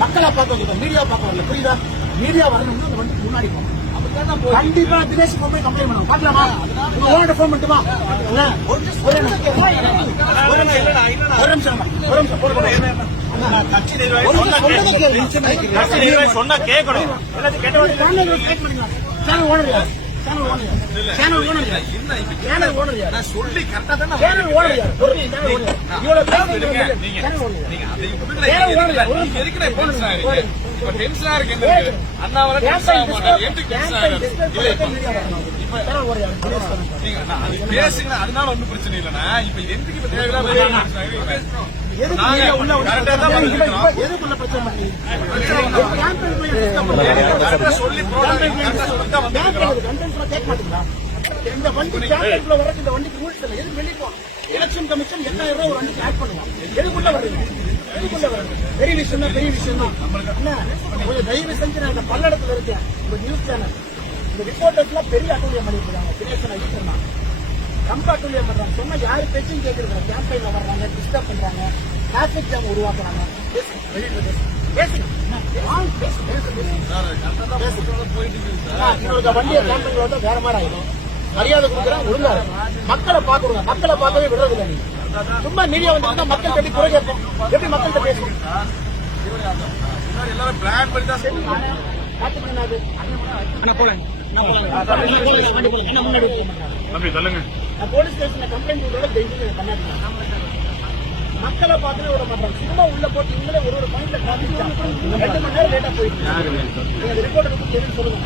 மக்களா பார்க்க மீடியா பார்க்க வரல புரியுதா? மீடியா வரணும்னா அந்த வண்டிக்கு முன்னாடி போகணும். கண்டிப்பா தினேஷ் போய் கம்ப்ளைண்ட் பண்ணுவோம் பாக்கலாமா உங்க ஓனர்ட்ட ஃபோன் பண்ணிட்டுமா அண்ணா, ஒரு நிமிஷம் ஒரு நிமிஷம். ஒரு நிமிஷம். ஒரு நிமிஷம் சொன்னா கேட்கணும். கேட்ட உடனே சேனல் ஓனர்? Channel owner? நான் சொல்லி கரெக்டா தான் சேனல் ஓனர்? இவ்வளவு சேனல் ஓனர் இப்ப. டென்ஷனா இருக்கு அண்ணா வர டென்ஷன் ஆக மாட்டாரு எப்படி டென்ஷன் ஆகாது இல்ல அது பேசுங்க அதனால ஒண்ணும் பிரச்சனை இல்லைண்ணா இப்ப இது எதுக்கு இப்ப தேவையில்லாம நாங்க உள்ள கரெக்டா தான். எதுக்குள்ள பிரச்சனை சொல்லி இந்த வண்டி campaign குள்ள இந்த வண்டிக்கு rules இல்லை. எதுக்கு வெளிப்போம் எலெக்ஷன் கமிஷன் எட்டாயிரம் ரூபாய் ஒரு வண்டிக்கு ஆட் பண்ணுவான் எதுக்குள்ள வர்றீங்க எதுக்குள்ள வர்றீங்க பெரிய விஷயம் தான் பெரிய விஷயம் தான் கொஞ்சம் தயவு செஞ்சு நான் இந்த பல்லடத்துல இருக்கேன் இந்த நியூஸ் சேனல் இந்த ரிப்போர்ட்டர்ஸ் எல்லாம் பெரிய அட்டூழியம் பண்ணிட்டு இருக்காங்க தினேசன் தான் ரொம்ப அட்டூழியம் பண்றாங்க சொன்னா யாரு பேச்சும் கேட்கறது கேம்பெயின்ல வர்றாங்க டிஸ்டர்ப் பண்றாங்க டிராபிக் ஜாம் உருவாக்குறாங்க பேசுங்க, பேசுங்க. இன்னொரு வண்டியை கேம்பெயின்ல வந்தா வேற மாதிரி ஆயிடும். மரியாதை கொடுக்குறேன் ஒழுங்கா. மக்களை பாக்குறோம் மக்களை பார்க்கவே விடுறது இல்லை நீங்க சும்மா மீடியா வந்து மக்கள் எப்படி குறை கேட்போம். எப்படி மக்கள்கிட்ட பேசுவோம்? எல்லாரும் பிளான் பண்ணி தான் என்ன முன்னாடி போலீஸ் ஸ்டேஷன்ல கம்ப்ளைண்ட் பண்ணாதீங்க மக்களை பார்க்கவே விட மாட்டாங்க. சும்மா உள்ள போட்டு இவங்களே ஒரு ஒரு பாயிண்ட்ல காமிச்சாங்க ரெண்டு மணி நேரம் லேட்டா போயிட்டு நீங்க அந்த ரிப்போர்ட் எடுத்து தெரியும் சொல்லுங்க.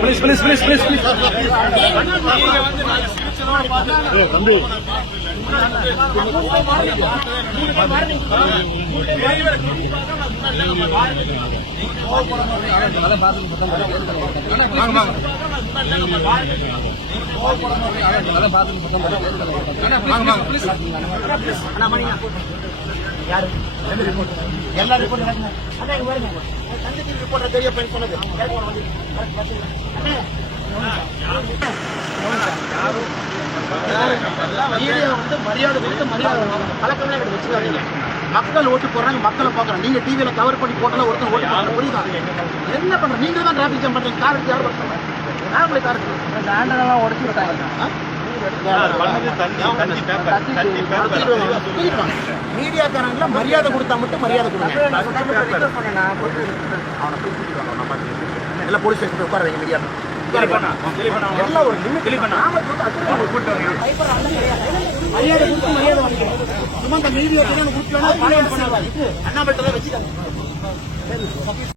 Please please please please please மணி யாரு எல்லா ரிப்போர்ட் நடக்குங்க இங்க பாருங்க தங்கச்சி ரிப்போர்ட் தெரிய பையன் சொன்னது கேட்க மீடியா வந்து மரியாதை கொடுத்து மரியாதை பழக்கம்லாம் எனக்கு வச்சுக்காதீங்க. மக்கள் ஓட்டு போடுறாங்க மக்களை பார்க்கறாங்க. நீங்க டிவியில கவர் பண்ணி போட்டல ஒருத்தன் ஓட்டு போடுறாங்க. புரியுதா? என்ன பண்ற நீங்க தான் டிராபிக் ஜாம் பண்றீங்க. கார் எடுத்து யார் பண்றாங்க நாமளே கார் ஆண்டெல்லாம் உடச்சு விட்டாங்க. மீடியாக்காரங்கள மரியாதை கொடுத்தா மட்டும் மரியாதை கொடுங்க. எல்லாம் போலீஸ் ஸ்டேஷன் உட்கார வைங்க மீடியா எல்லாம் ஒரு limit. மரியாதை கொடுத்து மரியாதை வாங்கிக்கணும் சும்மா இந்த மீடியா குரூப்ல பண்ணாத அண்ணாமலை வச்சுக்காங்க